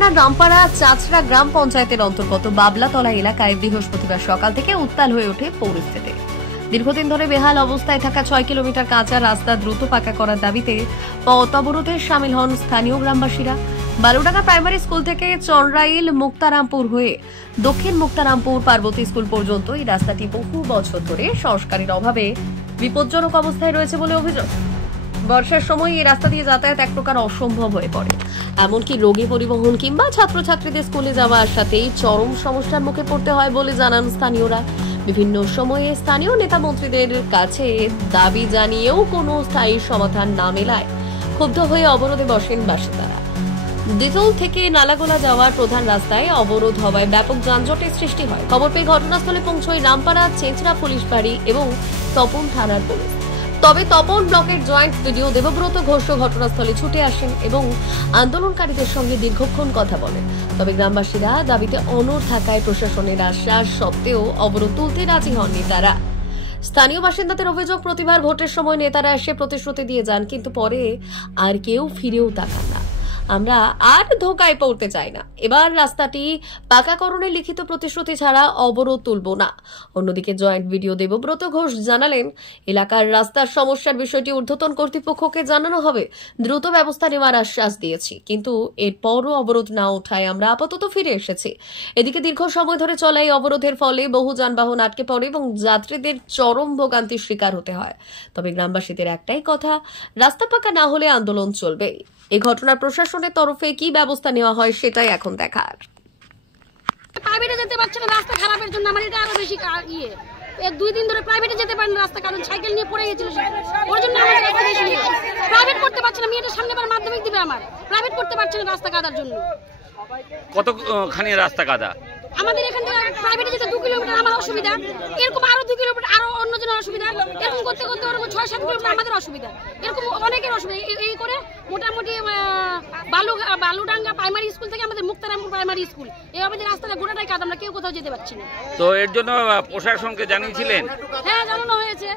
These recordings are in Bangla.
থানার রামপাড়া চাচড়া গ্রাম পঞ্চায়েতের অন্তর্গত বাবলাতলা এলাকায় বৃহস্পতিবার সকাল থেকে উত্তাল হয়ে ওঠে পরিস্থিতি। দীর্ঘদিন ধরে বেহাল অবস্থায় থাকা 6 কিলোমিটার কাঁচা রাস্তা দ্রুত পাকা করার দাবিতে পথ অবরোধে শামিল হন স্থানীয় গ্রামবাসীরা। বালুডাঙ্গা প্রাইমারি স্কুল থেকে চন্দ্রাইল মুক্তারামপুর হয়ে দক্ষিণ মুক্তারামপুর পার্বতী স্কুল পর্যন্ত এই রাস্তাটি বহু বছর ধরে সংস্কারের অভাবে বিপজ্জনক অবস্থায় রয়েছে বলে অভিযোগ। বর্ষার সময় এই রাস্তা দিয়ে যাতায়াত এক প্রকার অসম্ভব হয়ে পড়ে। এমনকি রোগী পরিবহন কিংবা ছাত্রছাত্রীদের স্কুলে যাওয়া আসাতেই চরম সমস্যার মুখে পড়তে হয় বলে জানান স্থানীয়রা। বিভিন্ন সময়ে স্থানীয় নেতা মন্ত্রীদের কাছে দাবি জানিয়েও কোনো স্থায়ী সমাধান না মেলায় ক্ষুব্ধ হয়ে অবরোধে বসেন বাসিন্দারা। দিতল থেকে নালাগোলা যাওয়ার প্রধান রাস্তায় অবরোধ হওয়ায় ব্যাপক যানজটের সৃষ্টি হয়। খবর পেয়ে ঘটনাস্থলে পৌঁছয় রামপাড়া চেঁচড়া পুলিশ বাড়ি এবং তপন থানার পুলিশ। তবে তপন ব্লকের জয়েন্ট ভিডিও দেবব্রত ঘোষ ঘটনাস্থলে ছুটে আসেন এবং আন্দোলনকারীদের সঙ্গে দীর্ঘক্ষণ কথা বলেন। তবে গ্রামবাসীরা দাবিতে অনড় থাকায় প্রশাসনের আশ্বাস সত্ত্বেও অবরোধ তুলতে রাজি হননি তারা। স্থানীয় বাসিন্দাদের অভিযোগ, প্রতিবার ভোটের সময় নেতারা এসে প্রতিশ্রুতি দিয়ে যান, কিন্তু পরে আর কেউ ফিরেও তাকান না। আমরা আর ধোকায় পড়তে চাই না। এবার রাস্তাটি পাকাকরণের লিখিত প্রতিশ্রুতি ছাড়া অবরোধ তুলব না। অন্যদিকে জয়েন্ট ভিডিও দেবব্রত ঘোষ জানালেন, এলাকার রাস্তার সমস্যার বিষয়টি ঊর্ধ্বতন কর্তৃপক্ষকে জানানো হবে, দ্রুত ব্যবস্থা নেওয়ার আশ্বাস দিয়েছি, কিন্তু এরপরও অবরোধ না ওঠায় আমরা আপাতত ফিরে এসেছি। এদিকে দীর্ঘ সময় ধরে চলা এই অবরোধের ফলে বহু যানবাহন আটকে পড়ে এবং যাত্রীদের চরম ভোগান্তির শিকার হতে হয়। তবে গ্রামবাসীদের একটাই কথা, রাস্তা পাকা না হলে আন্দোলন চলবে। এই ঘটনার প্রশাসনের তরফে কি ব্যবস্থা নেওয়া হয় সেটাই এখন দেখার। প্রাইভেটে যেতে পারছে না রাস্তা খারাপের জন্য, আমার এটা আরো বেশি এক 2 দিন ধরে প্রাইভেটে যেতে পারেন রাস্তা, কারণ সাইকেল নিয়ে পড়ে গেছিল ওর জন্য আমার রাস্তা বেশি প্রাইভেট করতে পারছে না। মেয়েটা সামনেবার মাধ্যমিক দিবে, আমার প্রাইভেট করতে পারছে না রাস্তা কাদার জন্য। কতখানি রাস্তা কাদা? আমাদের এখান থেকে প্রাইভেটে যেতে 2 কিলোমিটার আমার অসুবিধা, এরকম আরো 2 কিলোমিটার আরো অন্যজনের অসুবিধা, এরকম করতে করতে 6-7 কিলোমিটার আমাদের অসুবিধা, এরকম অনেকের অসুবিধা। এই করে মোটামুটি বালুডাঙ্গা প্রাইমারি স্কুল থেকে আমাদের মুক্তারামপুর প্রাইমারি স্কুল, এভাবে যে রাস্তাটা গোটাটাই কাদা, আমরা কেউ কোথাও যেতে পারছি না। তো এর জন্য প্রশাসনকে জানিয়েছিলেন? হ্যাঁ, জানানো হয়েছে।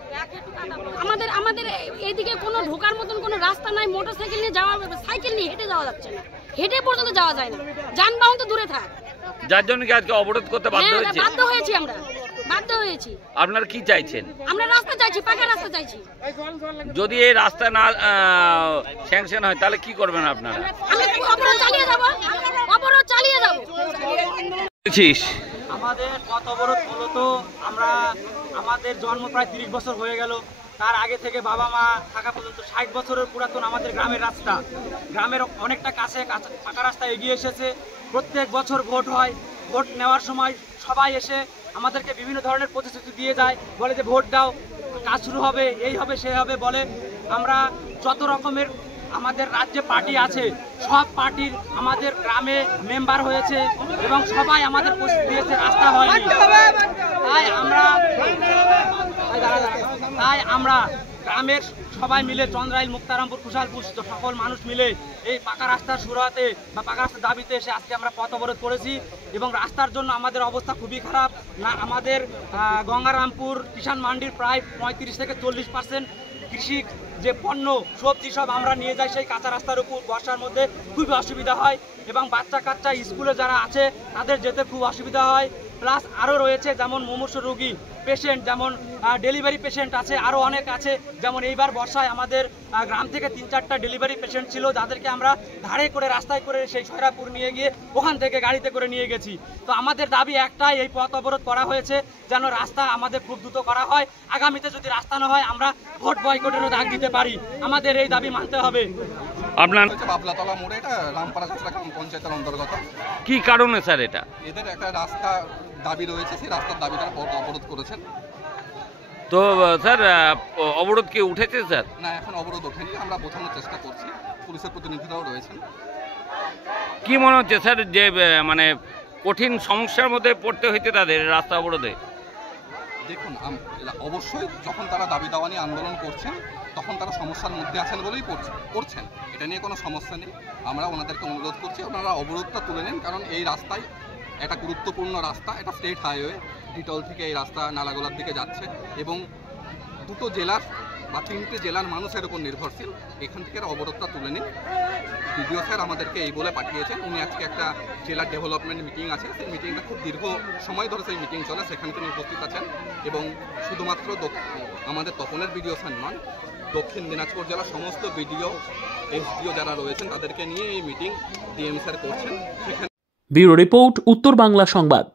আমাদের এইদিকে কোনো ঢোকার মতন কোনো রাস্তা নাই, মোটরসাইকেল নিয়ে যাওয়া, সাইকেল নিয়ে হেঁটে যাওয়া যাচ্ছে না, হেঁটে পর্যন্ত যাওয়া যায় না, যানবাহন তো দূরে থাক। যার জন্য কি আজকে অবরোধ করতে বাধ্য হয়েছি আমরা, বাধ্য হয়েছি। আপনারা কি চাইছেন? আমরা রাস্তা চাইছি, পাকা রাস্তা চাইছি। যদি এই রাস্তা না স্যাংশন হয় তাহলে কি করবেন আপনারা? আমরা অবরোধ চালিয়ে যাব, অবরোধ চালিয়ে যাব। আমাদের পথ অবরোধ মূলত আমাদের জন্ম প্রায় 30 বছর হয়ে গেল। তার আগে থেকে বাবা মা থাকা পর্যন্ত 60 বছরের পুরাতন আমাদের গ্রামের রাস্তা, গ্রামের অনেকটা কাছে পাকা রাস্তা এগিয়ে এসেছে। প্রত্যেক বছর ভোট হয়, ভোট নেওয়ার সময় সবাই এসে আমাদেরকে বিভিন্ন ধরনের প্রতিশ্রুতি দিয়ে যায়, বলে যে ভোট দাও, কাজ শুরু হবে, এই হবে সেই হবে বলে। আমরা যত রকমের আমাদের রাজ্যে পার্টি আছে, সব পার্টির আমাদের গ্রামে মেম্বার হয়েছে এবং সবাই আমাদের প্রতিশ্রুতি দিয়েছে, রাস্তা হয়নি। তাই আমরা গ্রামের সবাই মিলে চন্দ্রাইল মুক্তারামপুর কুশালপুর সকল মানুষ মিলে এই পাকা রাস্তার শুরুতে বা পাকা রাস্তার দাবিতে এসে আজকে আমরা পথ অবরোধ করেছি। এবং রাস্তার জন্য আমাদের অবস্থা খুবই খারাপ। না, আমাদের গঙ্গারামপুর কিষাণ মান্ডির প্রায় 35 থেকে 40% কৃষি যে পণ্য সবজি সব আমরা নিয়ে যাই সেই কাঁচা রাস্তার উপর। বর্ষার মধ্যে খুবই অসুবিধা হয় এবং বাচ্চা কাচ্চা স্কুলে যারা আছে তাদের যেতে খুব অসুবিধা হয়। প্লাস আরও রয়েছে যেমন মুমূর্ষু রোগী পেশেন্ট, যেমন ডেলিভারি পেশেন্ট আছে, আরও অনেক আছে। যেমন এইবার বর্ষায় আমাদের গ্রাম থেকে 3-4টা ডেলিভারি পেশেন্ট ছিল, যাদেরকে আমরা ধারে করে রাস্তায় করে সেই সয়রাপুর নিয়ে গিয়ে ওখান থেকে গাড়িতে করে নিয়ে গেছি। তো আমাদের দাবি একটাই, এই পথ অবরোধ করা হয়েছে যেন রাস্তা আমাদের খুব দ্রুত করা হয়। আগামীতে যদি রাস্তা না হয় আমরা ভোট বয়কটেরও ডাক দিতে পারি, আমাদের এই দাবি মানতে হবে। আপনার বাবলাতলা মোড়ে, এটা রামপাড়া চাচড়া গ্রাম পঞ্চায়েতের অন্তর্গত। কি কারণে স্যার এটা? এদের একটা রাস্তা দাবি রয়েছে, সেই রাস্তার দাবি তারা অবরোধ করেছেন। তো স্যার অবরোধ কি উঠেছে স্যার? না, এখন অবরোধ ওঠেনি, আমরা বোঝানোর চেষ্টা করছি, পুলিশের প্রতিনিধিরাও রয়েছেন। কি মনে হচ্ছে স্যার যে মানে কঠিন সমস্যার মধ্যে পড়তে হইতে তাদের রাস্তা অবরোধে? দেখুন, অবশ্যই যখন তারা দাবি দাওয়া নিয়ে আন্দোলন করছেন তখন তারা সমস্যার মধ্যে আছেন বলেই করছেন, এটা নিয়ে কোনো সমস্যা নেই। আমরা ওনাদেরকে অনুরোধ করছি ওনারা অবরোধটা তুলে নেন, কারণ এই রাস্তায় একটা গুরুত্বপূর্ণ রাস্তা, এটা স্টেট হাইওয়ে, ডিটল থেকে এই রাস্তা নালাগোলার দিকে যাচ্ছে এবং দুটো জেলার বা 3টে জেলার মানুষের উপর নির্ভরশীল, এখান থেকে অবরোধটা তুলে নিন। বিডিও স্যার আমাদেরকে এই বলে পাঠিয়েছেন, উনি আজকে একটা জেলা ডেভেলপমেন্ট মিটিং আছে, সেই মিটিংটা খুব দীর্ঘ সময় ধরে সেই মিটিং চলে, সেখানে তিনি উপস্থিত আছেন এবং শুধুমাত্র আমাদের তপনের বিডিও স্যার নন, দক্ষিণ দিনাজপুর জেলার সমস্ত বিডিও এসডিও যারা রয়েছেন তাদেরকে নিয়ে এই মিটিং ডিএম স্যার করছেন। সেখানে ব্যুরো রিপোর্ট, উত্তর বাংলা সংবাদ।